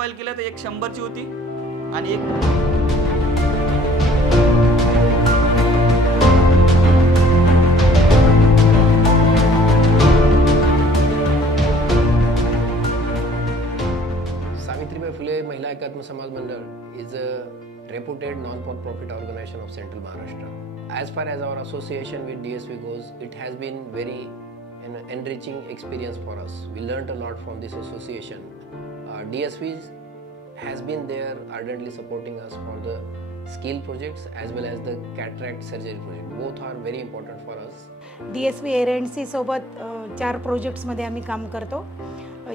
Coil केल्या तर एक 100ची होती आणि एक सावित्रीबाई फुले महिला एकात्म समाज मंडळ is a reputed non-profit organization of Central Maharashtra. As far as our association with DSV goes, it has been very an enriching experience for us. We learned a lot from this association. DSV has been there ardently supporting us for the skill projects as well as the cataract surgery project. Both are very important for us. DSV एअरएनसी सोबत 4 प्रोजेक्ट्समध्ये आम्ही काम करतो.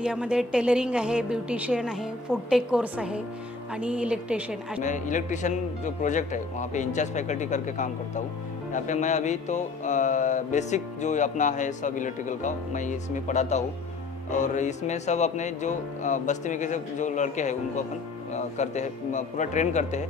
यामध्ये tailoring आहे, beautician आहे, food take course आहे आणि electrician. मैं इलेक्ट्रिशियन जो प्रोजेक्ट है वहाँ पे इंचार्ज फैकल्टी करके काम करता हूँ. यहाँ पे मैं अभी तो बेसिक जो अपना है सब इलेक्ट्रिकल का मैं इसमें पढ़ाता हूँ और इसमें सब अपने जो बस्ती में के जो लड़के हैं उनको अपन करते हैं, पूरा ट्रेन करते हैं.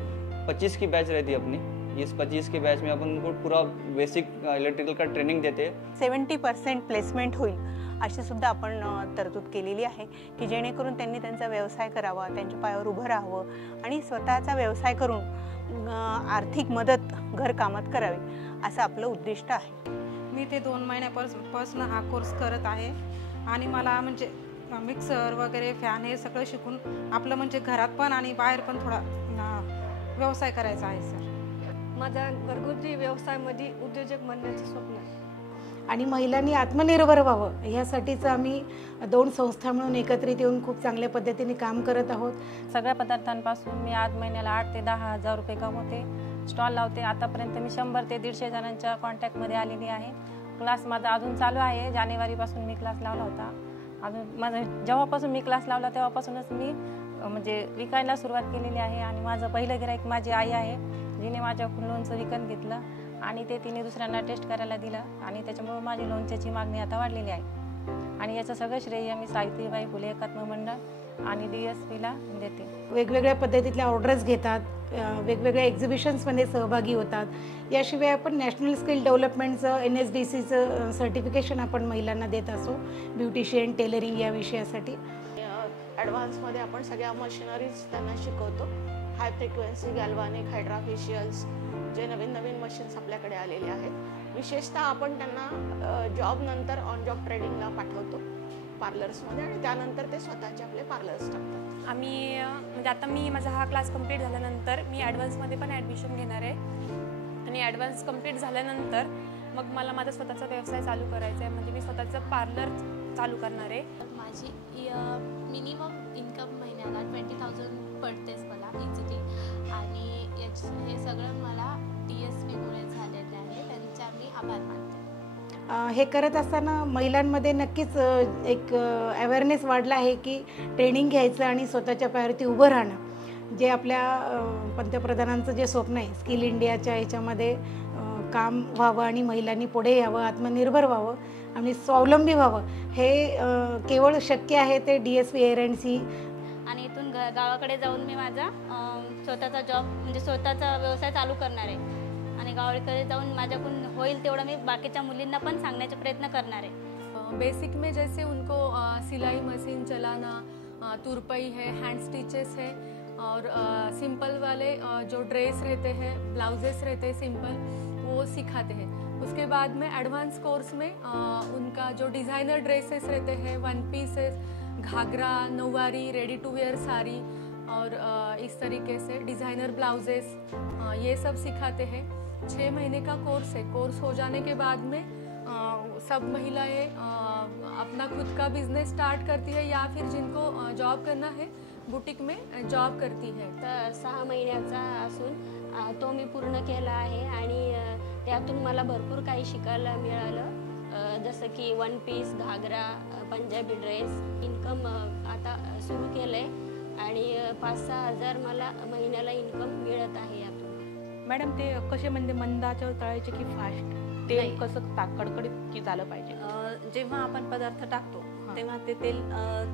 25 की बैच रहती है अपनी. इस 25 के बैच में अपन उनको पूरा बेसिक इलेक्ट्रिकल का ट्रेनिंग देते हैं. 70% प्लेसमेंट होईल अशी सुद्धा आपण तरतूद केलेली आहे की जेणेकरून त्यांनी त्यांचा व्यवसाय करावा, त्यांच्या पायावर उभं राहावं आणि स्वतःचा व्यवसाय करून आर्थिक मदत घरकामात करावी असं आपलं उद्दिष्ट आहे. मी ते 2 महिन्यापासून हा कोर्स करत आहे आणि मला म्हणजे मिक्सर वगैरे फॅन हे सगळं शिकून आपलं म्हणजे घरात पण आणि बाहेर पण थोडा व्यवसाय करायचा आहे सर. माझा घरगुती व्यवसायामध्ये उद्योजक बनण्याचे स्वप्न आहे आणि महिलांनी आत्मनिर्भर व्हावं यासाठीच आम्ही 2 संस्था मिळून एकत्रित येऊन खूप चांगल्या पद्धतीने काम करत आहोत. सगळ्या पदार्थांपासून मी आज महिन्याला 8 ते 10 हजार रुपये कमवते. स्टॉल लावते. आतापर्यंत मी 100 ते 150 जणांच्या कॉन्टॅक्टमध्ये आलेली आहे. क्लास माझा अजून चालू आहे. जानेवारीपासून मी क्लास लावला होता. अजून माझं जेव्हापासून मी क्लास लावला तेव्हापासूनच मी म्हणजे विकायला सुरुवात केलेली आहे आणि माझं पहिलं गिराईक माझी आई आहे जिने माझ्याकडून लोणचं विकत घेतलं आणि ते तिने दुसऱ्यांना टेस्ट करायला दिलं आणि त्याच्यामुळे माझी लोणच्याची मागणी आता वाढलेली आहे आणि याचं सगळं श्रेय मी सावित्रीबाई फुले एकात्म मंडळ आणि DSVला देते. वेगवेगळ्या पद्धतीतल्या ऑर्डर्स घेतात, वेगवेगळ्या एक्झिबिशन्समध्ये सहभागी होतात. याशिवाय आपण नॅशनल स्किल डेव्हलपमेंटचं NSDCचं सर्टिफिकेशन आपण महिलांना देत असो ब्युटिशियन टेलरिंग या विषयासाठी. ॲडव्हान्समध्ये आपण सगळ्या मशिनरीज त्यांना शिकवतो. हाय फ्रिक्वेन्सी गॅल्व्हॅनिक हायड्राफेशियल्स जे नवीन नवीन मशीन्स आपल्याकडे आलेले आहेत. विशेषतः आपण त्यांना जॉब नंतर ऑन जॉब ट्रेनिंगला पाठवतो पार्लर्समध्ये आणि त्यानंतर ते स्वतःचे आपले पार्लर्स टाकतात. आम्ही म्हणजे आता मी माझा हा क्लास कंप्लीट झाल्यानंतर मी ॲडव्हान्समध्ये पण ॲडमिशन घेणार आहे आणि ॲडव्हान्स कंप्लीट झाल्यानंतर मग मला माझा स्वतःचा व्यवसाय चालू करायचा आहे. म्हणजे मी स्वतःचं पार्लर चालू करणार आहे. माझी मिनिमम इन्कम महिन्याला 20,000 पडतेच मला इझिली आणि हे सगळं मला DSV मुळे झालेलं आहे. त्यांच्या मी आभार मानते. हे करत असताना महिलांमध्ये नक्कीच एक अवेअरनेस वाढला आहे की ट्रेनिंग घ्यायचं आणि स्वतःच्या पायावरती उभं राहणं जे आपल्या पंतप्रधानांचं जे स्वप्न आहे स्किल इंडियाच्या याच्यामध्ये काम व्हावं आणि महिलांनी पुढे यावं, आत्मनिर्भर व्हावं आणि स्वावलंबी व्हावं हे केवळ शक्य आहे ते DSV एअरएनसी आणि इथून गावाकडे जाऊन मी माझा स्वतःचा जॉब म्हणजे स्वतःचा व्यवसाय चालू करणार आहे आणि गावाकडे जाऊन माझ्याकडून होईल तेवढं मी बाकीच्या मुलींना पण सांगण्याचा प्रयत्न करणार आहे. बेसिक में जैसे उनको सिलाई मशीन चलाना, तुरपाई है, हैंड स्टिचेस है और सिंपल वाले जो ड्रेस रहते हैं, ब्लाउजेस रहते हैं सिंपल, वो सिखाते हैं. उसके बाद में एडवांस कोर्स में उनका जो डिज़ाइनर ड्रेसेस रहते हैं, 1 पीसेस, घाघरा, नौवारी, रेडी टू वेयर साड़ी और इस तरीके से डिज़ाइनर ब्लाउजेस ये सब सिखाते हैं. 6 महीने का कोर्स है. कोर्स हो जाने के बाद में सब महिलाएं अपना खुद का बिजनेस स्टार्ट करती है या फिर जिनको जॉब करना है बुटीक में जॉब करती है. तर 6 महिन्याचा असून तो मी पूर्ण केला आहे आणि त्यातून मला भरपूर काही शिकायला मिळालं. जसं की 1 पीस, घागरा, पंजाबी ड्रेस. इन्कम आता सुरू केलं आहे आणि 5-6 हजार मला महिन्याला इन्कम मिळत आहे यातून. मॅडम ते कसे म्हणजे मंदाच्या तळायचे की फास्ट ते कसं कडकडीत की झालं पाहिजे? जेव्हा आपण पदार्थ टाकतो तेव्हा ते तेल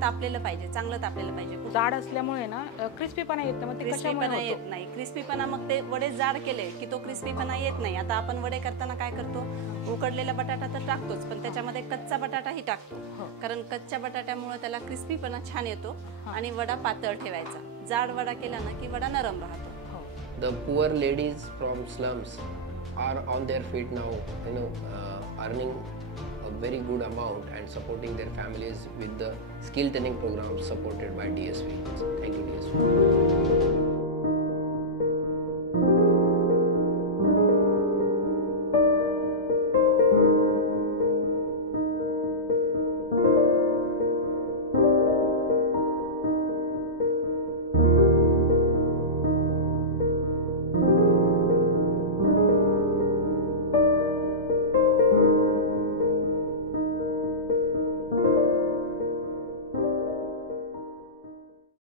तापलेलं पाहिजे, चांगलं तापलेलं पाहिजे. जाड असल्यामुळे ना क्रिस्पीपणा येत नाही. मग ते क्रिस्पीपणा कशामुळे येत नाही. क्रिस्पीपणा मग ते वडे जाड केले की तो क्रिस्पीपणा येत नाही. आता आपण वडे करताना काय करतो, उकडलेला बटाटा तर टाकतोच, पण त्याच्यामध्ये कच्चा बटाटाही टाकतो, कारण कच्च्या बटाट्यामुळे त्याला क्रिस्पीपणा छान येतो आणि वडा पातळ ठेवायचा. जाड वडा केला ना की वडा नरम राहतो. The poor ladies from slums are on their feet now, earning a very good amount and supporting their families with the skill training programs supported by DSV. Thank you, DSV.